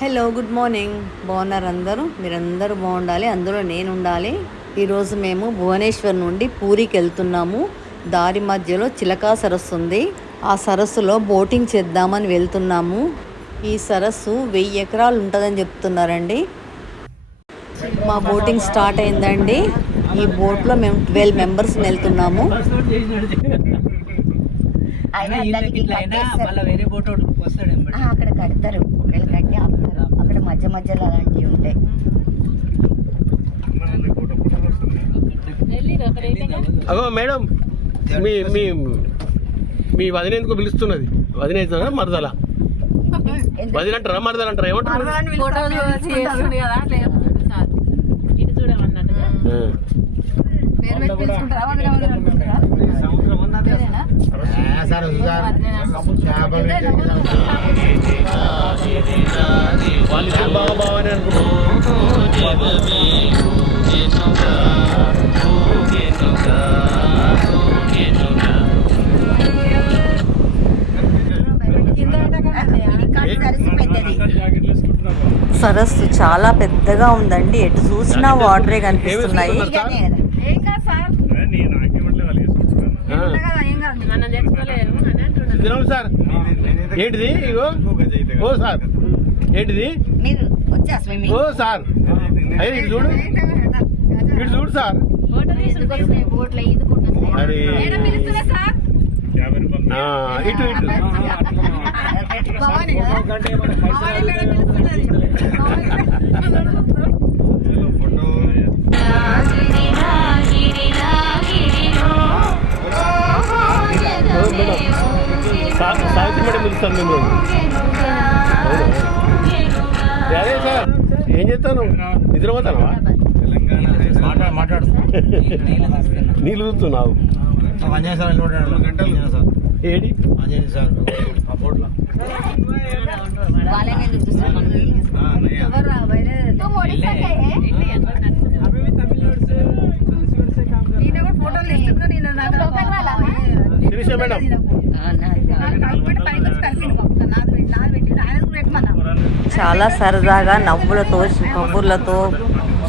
Hello good morning బాగున్నారు అందరూ? మీరందరూ బాగుండాలి అందులో నేను ఉండాలి ఈరోజు మేము భువనేశ్వర్ నుండి పూరికి వెళ్తున్నాము. దారి మధ్యలో చిలకా సరస్సు ఉంది. ఆ సరస్సులో బోటింగ్ చేద్దామని వెళ్తున్నాము. ఈ సరస్సు వెయ్యి ఎకరాలు ఉంటుందని చెప్తున్నారండి. మా బోటింగ్ స్టార్ట్ అయిందండి. ఈ బోట్లో మేము ట్వెల్వ్ మెంబర్స్ వెళ్తున్నాము. అక్కడ కడతారు. మధ్య మధ్యలో అలాంటివి ఉంటాయి. అగో మేడం మీ మీ మీ వదిన ఎందుకు పిలుస్తున్నది? వదిన అవుతుందా మరదల? వదిన అంటారా మరదలు అంటారా? ఏమంటారు? కాదు సరస్సు చాలా పెద్దగా ఉందండి ఎటు చూసినా వాటరే కనిపిస్తున్నాయి ఇలానే కదా. సిద్ధరాము సార్ ఏంటిది ఇగో? ఓ సార్ ఏంటిది? ఓ సార్. అయ్యి ఇటు చూడు. ఇటు చూడు సార్. అరే. ఇటు ఇటు. మేడం పిలుస్తాను మేము? అదే సార్ ఏం చేస్తాను నిద్రపోతానవా నీళ్ళు చూస్తున్నావు ఏడి? వాళ్ళని మేడం చాలా సరదాగా నవ్వులతో కబుర్లతో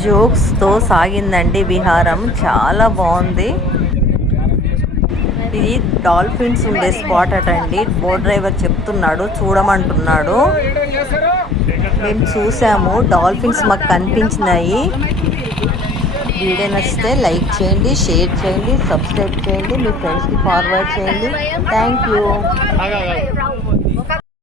జోక్స్తో సాగిందండి విహారం చాలా బాగుంది ఇది డాల్ఫిన్స్ ఉండే స్పాట్ అటండి బోట్ డ్రైవర్ చెప్తున్నాడు చూడమంటున్నాడు మేము చూసాము డాల్ఫిన్స్ మాకు కనిపించినాయి వీడియో నచ్చితే లైక్ చేయండి షేర్ చేయండి సబ్స్క్రైబ్ చేయండి మీ ఫ్రెండ్స్కి ఫార్వర్డ్ చేయండి. Thank you.